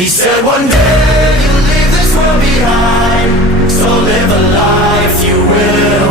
He said one day you'll leave this world behind, so live a life you will